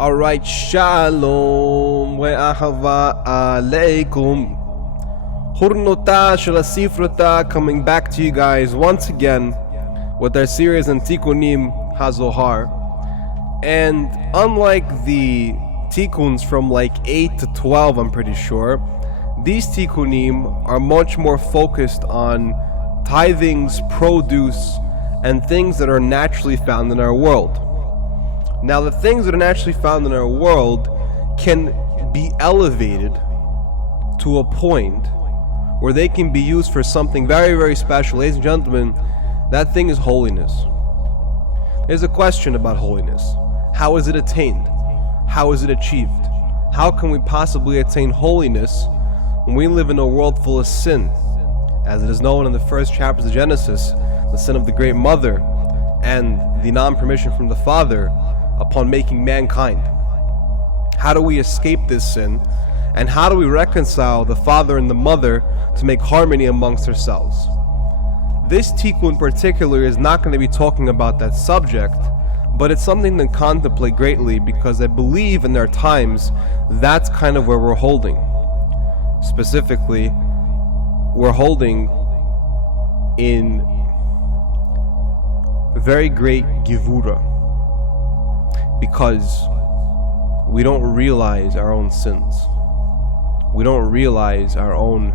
Alright, shalom ve'ahava aleikum. Hurnota shel Sifrota, coming back to you guys once again with our series on Tikunim Hazahar. And unlike the Tikuns from like 8 to 12, I'm pretty sure, these Tikunim are much more focused on tithings, produce, and things that are naturally found in our world. Now, the things that are naturally found in our world can be elevated to a point where they can be used for something very, very special. Ladies and gentlemen, that thing is holiness. There's a question about holiness. How is it attained? How is it achieved? How can we possibly attain holiness when we live in a world full of sin? As it is known in the first chapters of Genesis, the sin of the great mother and the non-permission from the father upon making mankind. How do we escape this sin? And how do we reconcile the father and the mother to make harmony amongst ourselves? This tikkun in particular is not going to be talking about that subject, but it's something to contemplate greatly, because I believe in our times that's kind of where we're holding. Specifically, we're holding in very great givura, because we don't realize our own sins. We don't realize our own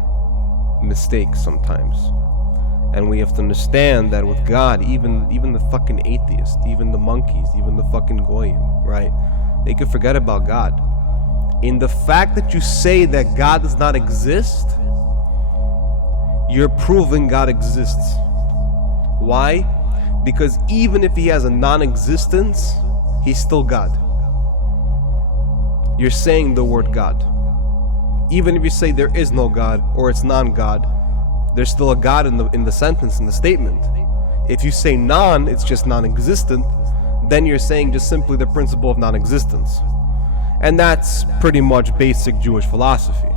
mistakes sometimes. And we have to understand that with God, even the fucking atheists, even the monkeys, even the fucking goyim, right? They could forget about God. In the fact that you say that God does not exist, you're proving God exists. Why? Because even if he has a non-existence, he's still God. You're saying the word God. Even if you say there is no God or it's non-God, there's still a God in the sentence, in the statement. If you say non, it's just non-existent, then you're saying just simply the principle of non-existence. And that's pretty much basic Jewish philosophy.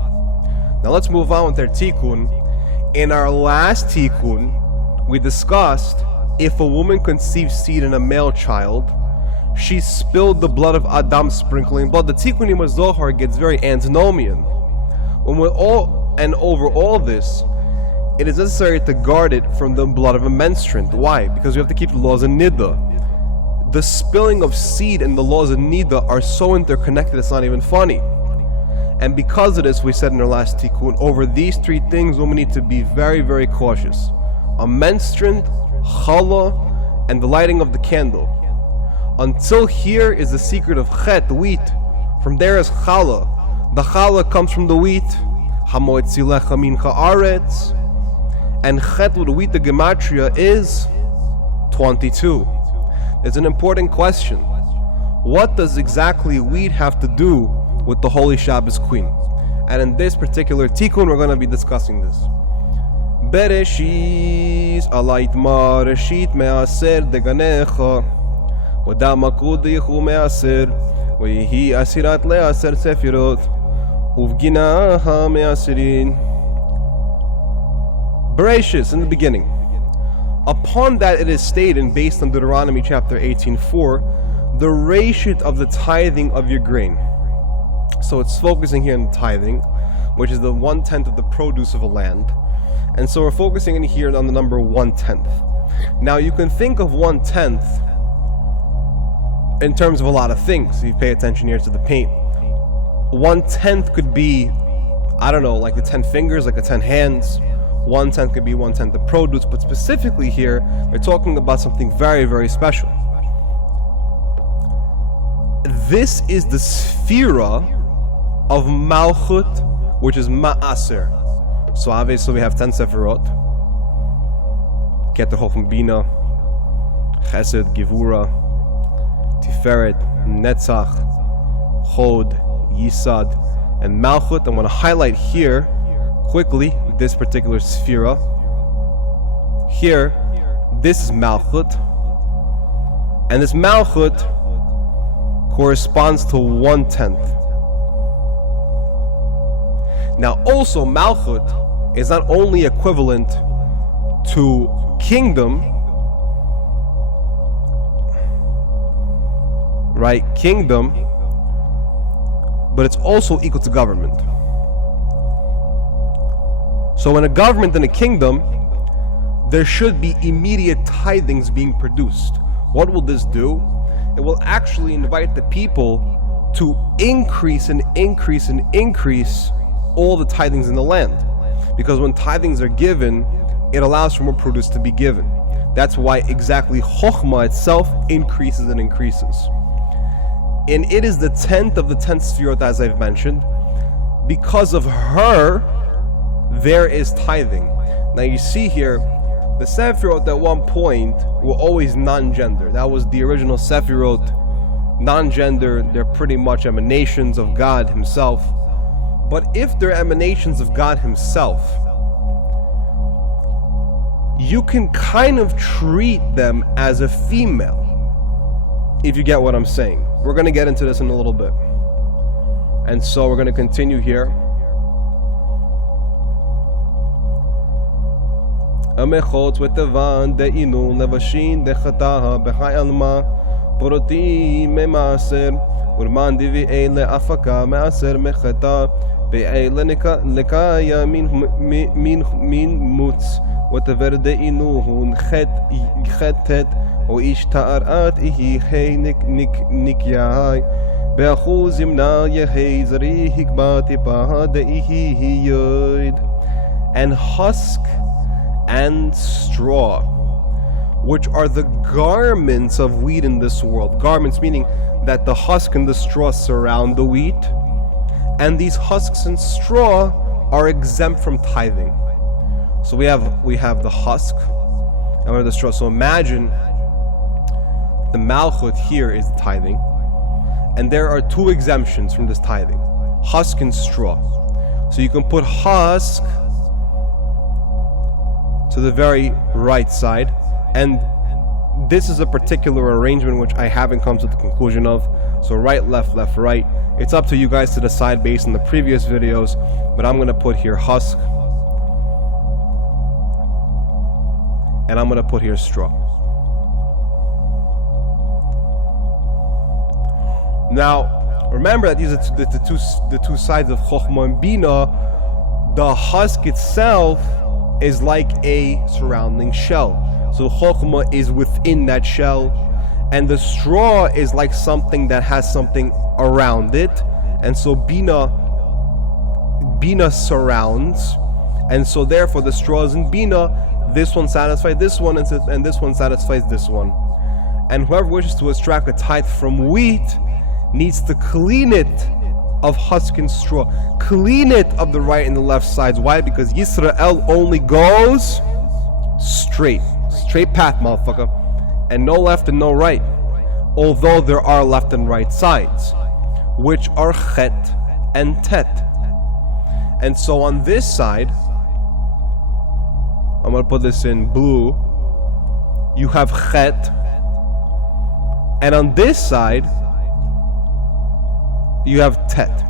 Now let's move on with our tikkun. In our last tikkun, we discussed if a woman conceives seed in a male child, she spilled the blood of Adam, sprinkling blood. The Tikkunim of Zohar gets very antinomian. When we're all and over all this, it is necessary to guard it from the blood of a menstruant. Why? Because we have to keep the laws of Nida. The spilling of seed and the laws of Nida are so interconnected, it's not even funny. And because of this, we said in our last tikkun, over these three things, women need to be very, very cautious. A menstruant, challah, and the lighting of the candle. Until here is the secret of chet, wheat. From there is challah. The challah comes from the wheat. Hamoetzilecha mincha aretz. And chet with the wheat, the gematria is 22. There's an important question. What does exactly wheat have to do with the Holy Shabbos Queen? And in this particular tikkun, we're going to be discussing this. Bereshis alayt ma reshit me'aser deganecha. ודם הקודח הוא מעשר, ויהי אסירת לעשר ספירות, ובגינה המעשרין. Bereshis, in the beginning. Upon that it is stated, based on Deuteronomy chapter 18:4, the reshit of the tithing of your grain. So it's focusing here on tithing, which is the 1/10 of the produce of a land. And so we're focusing in here on the number 1/10. Now you can think of 1/10 in terms of a lot of things. If you pay attention here to the paint, 1/10 could be, I don't know, like the 10 fingers, like the 10 hands. 1/10 could be 1/10 of produce, but specifically here, they're talking about something very, very special. This is the sphera of Malchut, which is Ma'aser. So obviously we have 10 Sephirot. Keter, Chochmah, Bina, Chesed, Gevura, Tiferet, Netzach, Chod, Yisad, and Malchut. I want to highlight here quickly this particular sphera. Here, this is Malchut, and this Malchut corresponds to 1/10. Now also Malchut is not only equivalent to kingdom, right? Kingdom, but it's also equal to government. So in a government and a kingdom, there should be immediate tithings being produced. What will this do? It will actually invite the people to increase and increase and increase all the tithings in the land. Because when tithings are given, it allows for more produce to be given. That's why exactly Chokhmah itself increases and increases. And it is the 10th of the 10th Sefirot, as I've mentioned. Because of her, there is tithing. Now you see here, the Sefirot at one point were always non-gender. That was the original Sefirot, non-gender. They're pretty much emanations of God Himself. But if they're emanations of God Himself, you can kind of treat them as a female, if you get what I'm saying. We're going to get into this in a little bit. And so we're going to continue here. המחות וטבן דאינו לבשין דחתה בחי אלמה פרוטים ממעשר ורמן דביעי להפקה מעשר מחתה בעילה לקיה מן מוץ ותבר דאינוהון חטאת או איש תארת איהי נקיי באחוז ימנה יהי זרי הקבע טיפה דאיהי יויד. And husk and straw, which are the garments of wheat in this world. Garments meaning that the husk and the straw surround the wheat, and these husks and straw are exempt from tithing. So we have the husk and we have the straw. So imagine the malchut here is tithing, and there are two exemptions from this tithing: husk and straw. So you can put husk to the very right side, and this is a particular arrangement which I haven't come to the conclusion of. So right, left, left, right. It's up to you guys to decide based on the previous videos, but I'm going to put here husk, and I'm going to put here straw. Now remember that these are the two sides of Chokhmah and Bina. The husk itself is like a surrounding shell. So Chokhmah is within that shell, and the straw is like something that has something around it. And so Bina surrounds, and so therefore the straw is in Bina. This one satisfies this one, and this one satisfies this one. And whoever wishes to extract a tithe from wheat needs to clean it of husk and straw. Clean it of the right and the left sides. Why? Because Yisrael only goes straight path, motherfucker, and no left and no right. Although there are left and right sides, which are chet and tet. And so on this side, I'm going to put this in blue, you have chet, and on this side you have tet.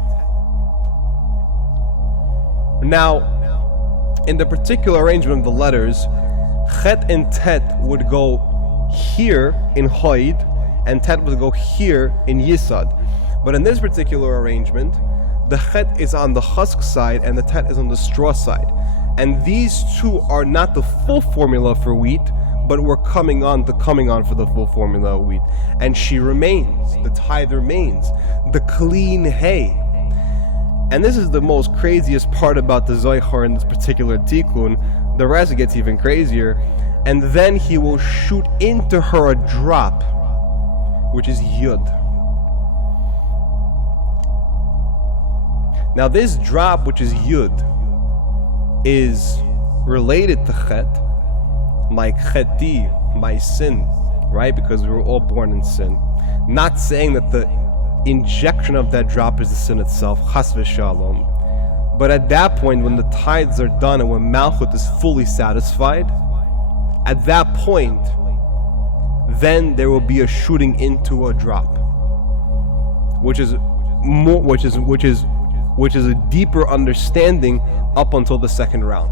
Now, in the particular arrangement of the letters, chet and tet would go here in Hoid, and tet would go here in Yisad. But in this particular arrangement, the chet is on the husk side and the tet is on the straw side. And these two are not the full formula for wheat, but we're coming on for the full formula of wheat. And she remains, the tithe remains, the clean hay. And this is the most craziest part about the Zohar in this particular Tikkun. The rest gets even crazier. And then he will shoot into her a drop, which is Yud. Now this drop, which is Yud, is related to Chet, my cheti, my sin, right? Because we were all born in sin. Not saying that the injection of that drop is the sin itself, chas v'shalom. But at that point, when the tithes are done and when Malchut is fully satisfied, at that point, then there will be a shooting into a drop, which is a deeper understanding up until the second round.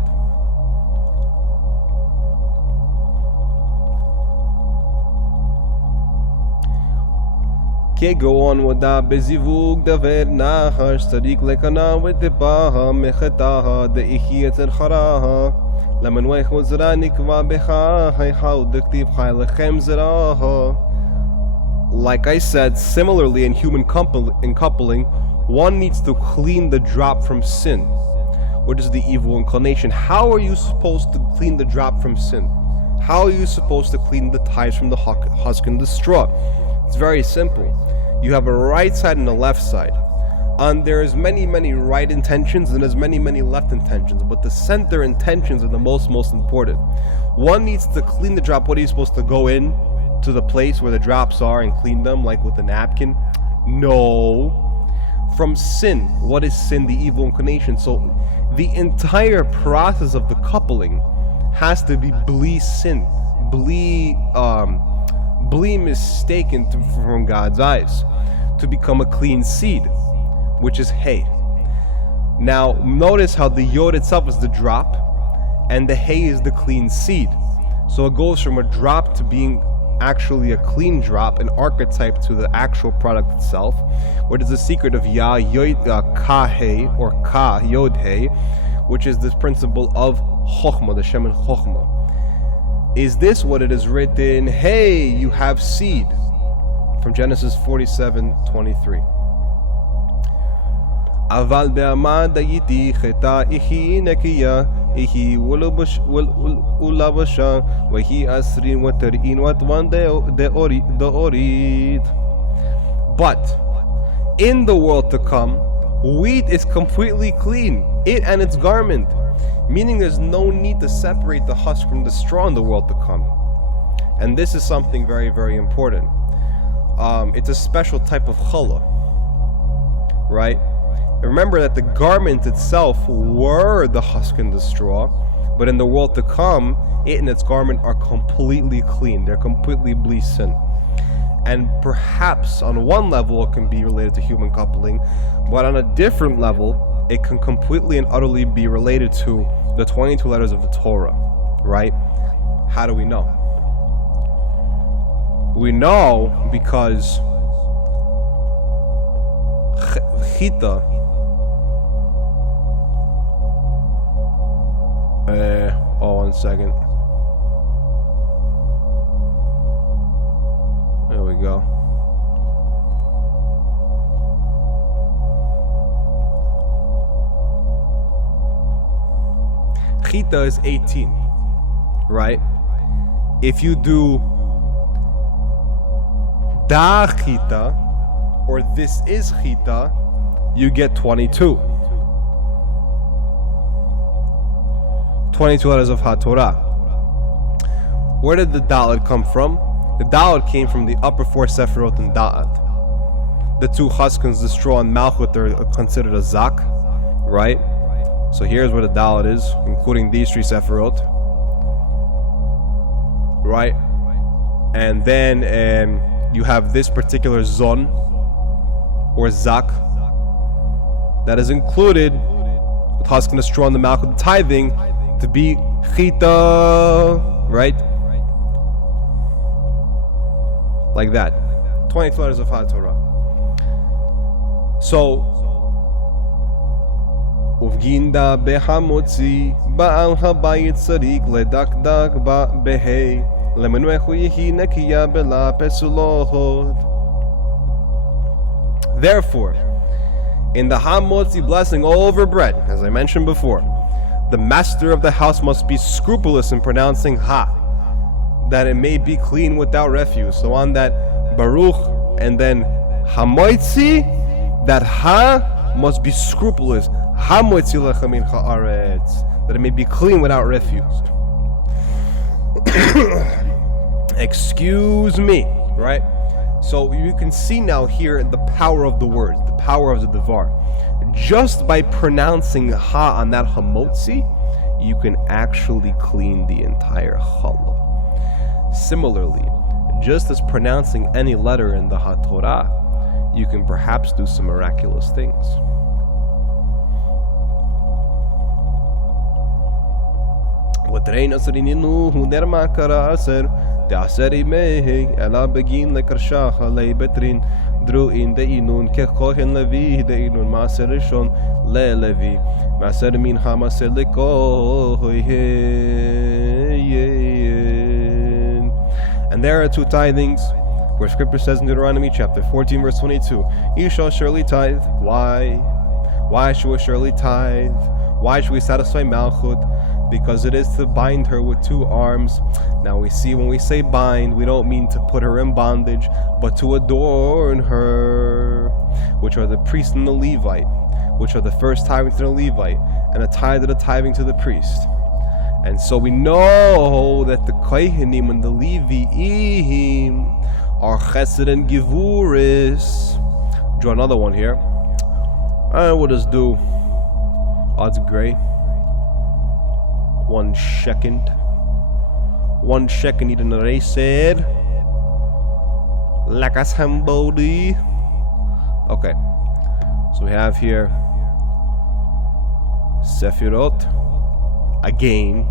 כגון ודע בזיווג דבר נחש צריך לקנה וטיפה מחטאה דאיכי אצל חראה למנועי חוזרה נקבע בך היכאו דכתיב חי לכם זרעה. Like I said, similarly in human coupling, one needs to clean the drop from sin, which is the evil inclination. How are you supposed to clean the drop from sin? How are you supposed to clean the ties from the husk and the straw? It's very simple. You have a right side and a left side. And there's many right intentions and there's many left intentions, but the center intentions are the most important. One needs to clean the drop. What are you supposed to go in to the place where the drops are and clean them like with a napkin? No. From sin. What is sin? The evil inclination. So the entire process of the coupling has to be bli sin, bli mistaken from God's eyes, to become a clean seed, which is hay. Now notice how the yod itself is the drop and the hay is the clean seed. So it goes from a drop to being actually a clean drop, an archetype to the actual product itself. What is the secret of Ya Yod Ka Hey or Ka Yod Hey, which is this principle of Chokhmah, the Shemen Chokhmah. Is this what it is written? Hey, you have seed, from Genesis 47:23. Aval be'amad dayiti cheta ihi nekiya ihi ulavasha wahi asrin waterin watwan deorit. But in the world to come, wheat is completely clean, it and its garment, meaning there's no need to separate the husk from the straw in the world to come. And this is something very important. It's a special type of challah, right? Remember that the garment itself were the husk and the straw, but in the world to come, it and its garment are completely clean. They're completely bli sin. And perhaps on one level it can be related to human coupling, but on a different level it can completely and utterly be related to the 22 letters of the Torah, right? How do we know? We know because chita, one second. There we go. Chita is 18, right? If you do da chita, or this is chita, you get 22. 22 letters of HaTorah. Where did the Dalet come from? The Dalet came from the upper four Sephirot and Da'at. The two Huskins, the straw and Malchut, are considered a Zak, right? So here's where the Dalet is, including these three Sephirot, right? And then you have this particular Zon, or Zak, that is included with Husk and the straw and the Malchut, the tithing, to be Chita, right? Like that. 22 letters of HaTorah. So, Uvginda behamotzi ba'al habayit sarik ledakdak ba behei lemenuechu yehi nekiya bela pesulohod. Therefore, in the hamotzi blessing over bread, as I mentioned before, the master of the house must be scrupulous in pronouncing ha, that it may be clean without refuse. So on that baruch and then hamoitzi, that ha must be scrupulous. Hamoitzi lechem min haaretz, that it may be clean without refuse. Excuse me, right? So you can see now here the power of the words, the power of the devar. Just by pronouncing ha on that hamotzi, you can actually clean the entire challah. Similarly, just as pronouncing any letter in the HaTorah, you can perhaps do some miraculous things. דרועין דאינון ככהן לוי דאינון מעשר ראשון ללוי מעשר מנחה מעשר לכהן. And there are two tithings where scripture says in Deuteronomy chapter 14 verse 22, you shall surely tithe. Why should we surely tithe? Why should we satisfy Malchut? Because it is to bind her with two arms. Now we see when we say bind, we don't mean to put her in bondage, but to adorn her, which are the priest and the Levite, which are the first tithing to the Levite, and a tithe of the tithing to the priest. And so we know that the Kohanim and the Leviim are Chesed and Givuris. Draw another one here. We'll just do odds gray. 1 second. 1 second, need an erased. Like a somebody. Okay. So we have here Sefirot. Again.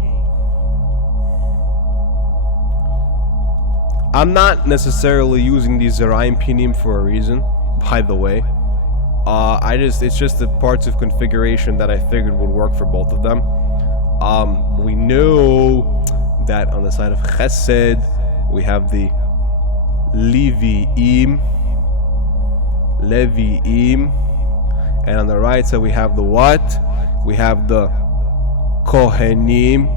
I'm not necessarily using these Zerayim Pinim for a reason, by the way. It's just the parts of configuration that I figured would work for both of them. We know that on the side of Chesed, we have the Leviim, and on the right side we have the what? We have the Kohanim,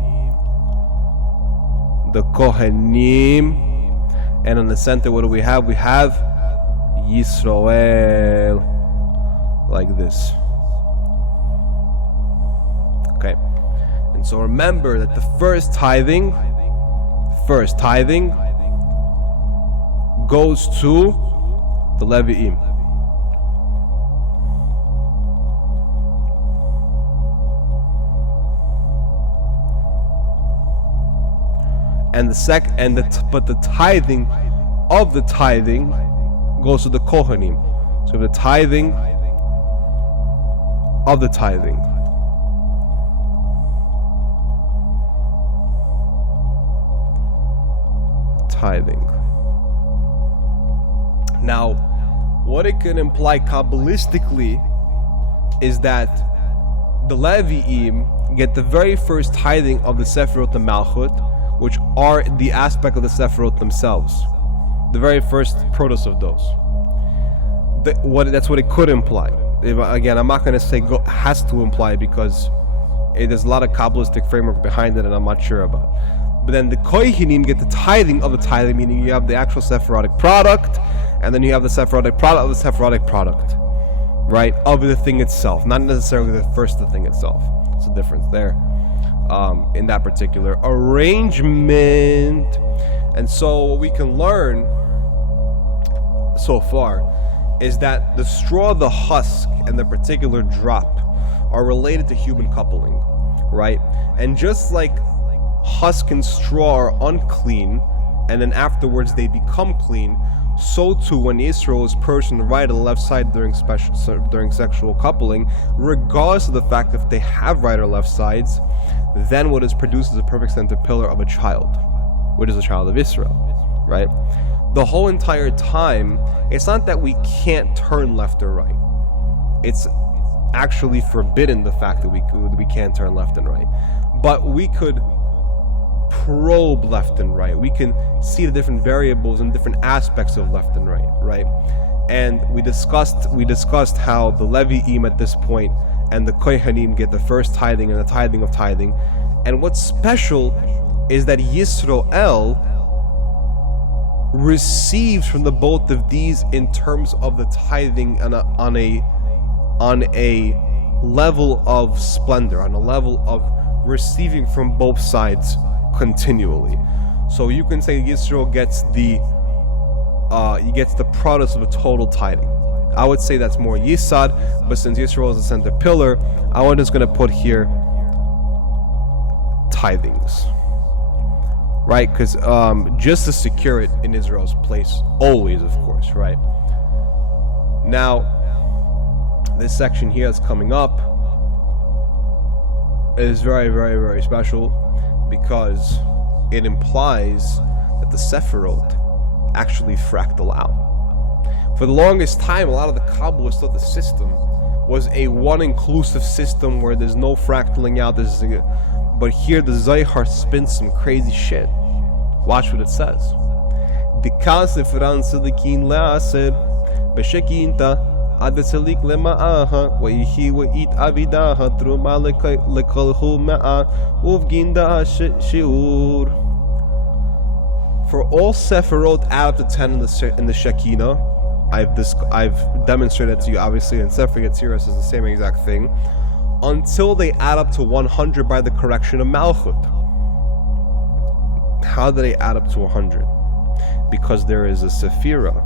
and in the center, what do we have? We have Yisroel, like this. Okay, and so remember that the first tithing goes to the Leviim. But the tithing of the tithing goes to the Kohanim. So the tithing of the tithing. Now, what it can imply Kabbalistically is that the Leviim get the very first tithing of the Sefirot and Malchut, which are the aspect of the Sefirot themselves, the very first produce of those. That's what it could imply. Again, I'm not going to say has to imply, because there's a lot of Kabbalistic framework behind it and I'm not sure about. But then the Kohanim get the tithing of the tithing, meaning you have the actual Sephirotic product, and then you have the Sephirotic product of the Sephirotic product, right, of the thing itself, not necessarily the first the thing itself. It's a difference there. In that particular arrangement. And so what we can learn so far is that the straw, the husk, and the particular drop are related to human coupling, right? And just like husk and straw are unclean, and then afterwards they become clean, so too when Israel is purged on the right and the left side during sexual coupling, regardless of the fact if they have right or left sides, then what is produced is a perfect center pillar of a child, which is a child of Israel, right? The whole entire time, it's not that we can't turn left or right. It's actually forbidden, the fact that we can't turn left and right. But we could probe left and right. We can see the different variables and different aspects of left and right? And we discussed how the Leviim at this point and the Kohanim get the first tithing and the tithing of tithing. And what's special is that Yisroel receives from the both of these in terms of the tithing on a level of splendor, on a level of receiving from both sides continually. So you can say Yisroel gets the product of a total tithing. I would say that's more Yisad, but since Yisroel is the center pillar, I'm just going to put here tithings, right? Because just to secure it in Israel's place, always, of course, right? Now, this section here that's coming up is very, very, very special, because it implies that the Sephirot actually fractal out. For the longest time, a lot of the Kabbalists thought the system was a one-inclusive system where there's no fractaling out. But here the Zayhar spins some crazy shit. Watch what it says. Adeselik lema'aha wa ihi wa it avidaha truma lekolhu ma'a uvginda shi'ur. For all Sephirot add up to 10 in the Shekinah. I've demonstrated to you, obviously, and Sefer Yetziras is the same exact thing, until they add up to 100 by the correction of Malchut. How do they add up to 100? Because there is a Sephira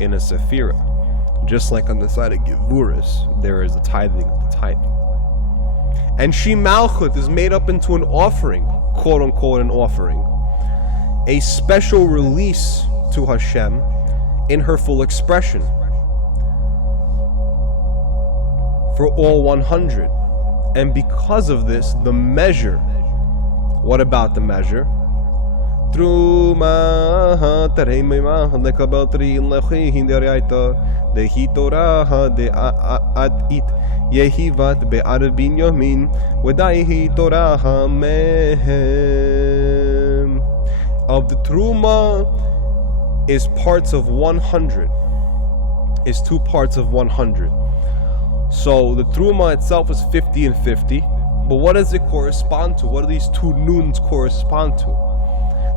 in a Sephira. Just like on the side of Gevuris, there is a tithing of the tithing. And She Malchut is made up into an offering, quote unquote an offering, a special release to Hashem in her full expression for all 100. And because of this, the measure, what about the measure? Truma teremema lekabel tri lechi hinderaita de hitorah de it yehivat be'arbin yomin wedai torah mehem. Of the truma is parts of 100, is 2 parts of 100. So the truma itself is 50 and 50, but what does it correspond to? What do these 2 noons correspond to?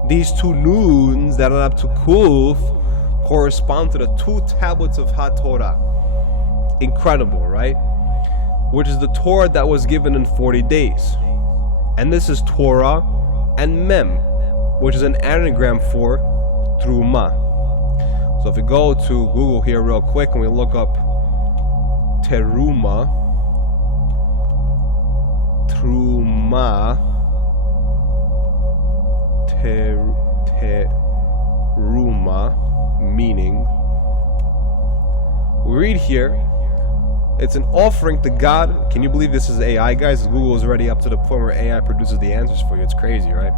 These 2 noons that are up to Kuf correspond to the 2 tablets of HaTorah. Incredible, right? Which is the Torah that was given in 40 days. And this is Torah and Mem, which is an anagram for Truma. So if we go to Google here real quick and we look up Teruma, Teruma, meaning, we read here, it's an offering to God. Can you believe this is AI, guys? Google is already up to the point where AI produces the answers for you. It's crazy, right?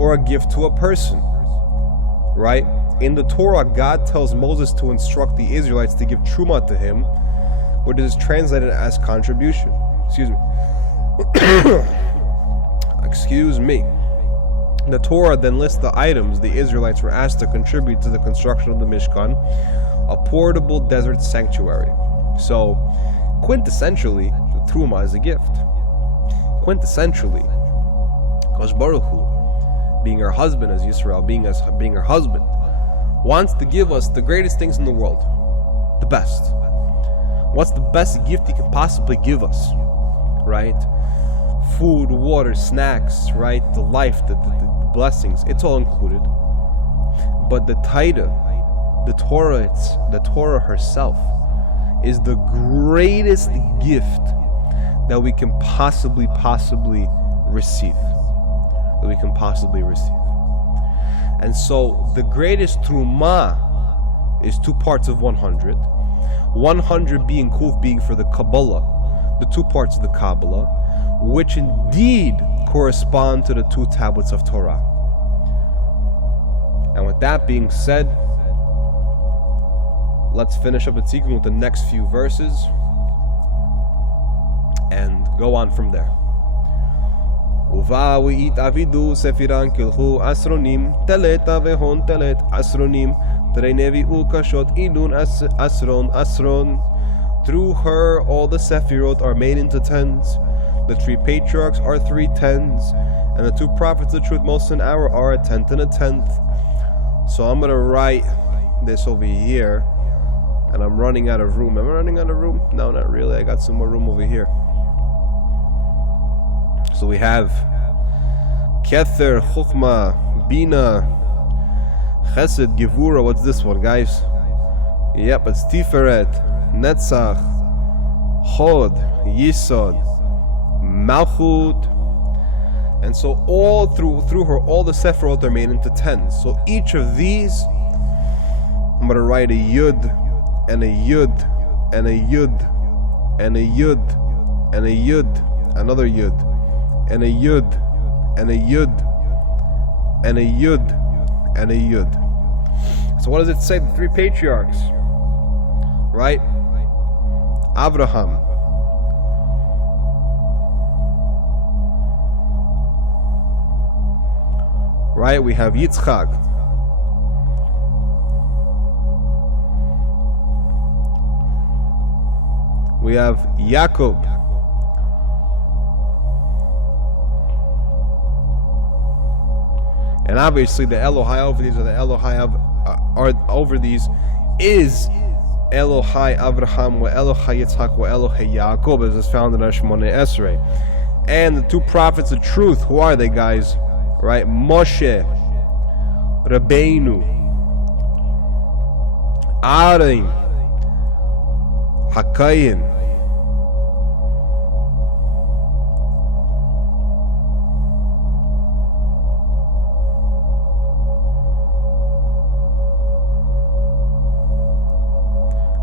Or a gift to a person, right? In the Torah, God tells Moses to instruct the Israelites to give truma to him, which is translated as contribution. Excuse me. Excuse me. The Torah then lists the items the Israelites were asked to contribute to the construction of the Mishkan, a portable desert sanctuary. So, quintessentially, the Truma is a gift. Quintessentially, Kosh Baruch Hu, being our husband as Yisrael, being our husband, wants to give us the greatest things in the world, the best. What's the best gift He can possibly give us, right? Food, water, snacks, right? The life, the blessings, it's all included. But the Taita, the Torah herself, is the greatest gift that we can possibly receive. And so the greatest Truma is 2 parts of 100. 100 being Kuf, being for the Kabbalah, the 2 parts of the Kabbalah, which indeed correspond to the 2 tablets of Torah. And with that being said, let's finish up the Tikkun with the next few verses and go on from there. Uvawiit avidu sefiran kilhu asronim teleta vehon telet asronim trenevi ukashot idun asron. Through her all the Sephirot are made into 10s. The 3 patriarchs are 3 10s, and the 2 prophets of truth most an hour are a 10th and a 10th. So I'm gonna write this over here, and I'm running out of room. Am I running out of room? No, not really. I got some more room over here. So we have Kether, Chokmah, Bina, Chesed, Gevura. What's this one, guys? Yep, it's Tiferet, Netzach, Chod, Yisod, Malchut. And so all through her, all the Sephirot are made into 10. So each of these, I'm going to write a Yud, and a Yud, and a Yud, and a Yud, and a Yud, another Yud, and a Yud, and a Yud, and a Yud, and a Yud. So what does it say? The three patriarchs, right? Avraham, right? We have Yitzchak, we have Yaakov, and obviously the Elohai over these, or the Elohai are over these, is Elohai Avraham, wa Elohai Yitzchak, wa Elohai Yaakov, as is found in our Shmoneh Esrei. And the two prophets of truth, who are they, guys? Right? Moshe Rabbeinu, Aaron Hakayin,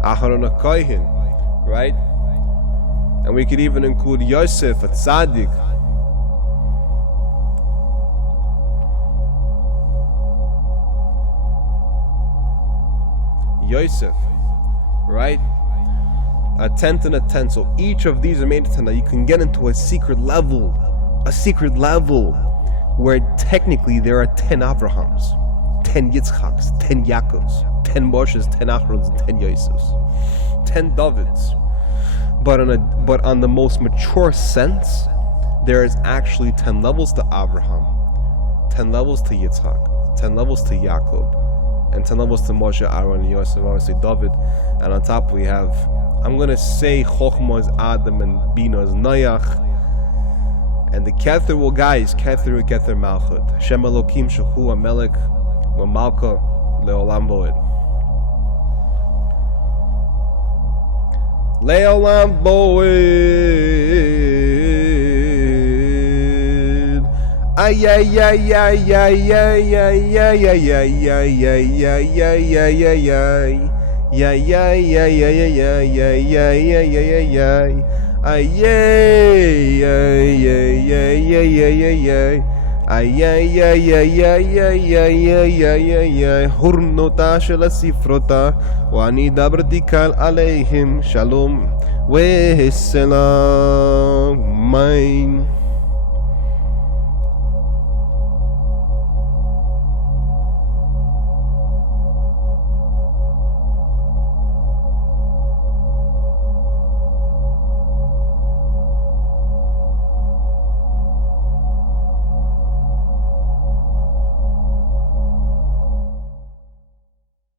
Aharon HaKohen, right? And we could even include Yosef, a tzaddik. Yosef, right? A tenth and a tenth. So each of these are made to that you can get into a secret level where technically there are 10 Avrahams, 10 Yitzchaks, 10 Yaakovs, 10 Moshes, 10 Aharons, and 10 Yosefs, 10 Davids. But on the most mature sense, there is actually 10 levels to Abraham, 10 levels to Yitzchak, 10 levels to Yaakov, and 10 levels to Moshe, Aaron, and Yosef, and obviously David. And on top we have, I'm going to say Chochmah is Adam and Bina is Noach. And the Kether, well guys, Kether will get their Malchut. Hashem Elokim Shehu HaMelech V'Malka Le'olam Voed. Le'olam Voed. Ay ay ay ay ay ay ay ay ay ay ay ay ay ay ay ay ay. Yeah yeah yeah yeah yeah yeah yeah yeah yeah yeah yeah. Ay yeah yeah yeah yeah yeah yeah yeah. Ay yeah yeah yeah yeah yeah yeah yeah yeah yeah yeah. Hurnota shel asifrota wa ani dabrti kal aleihim shalom ve selam.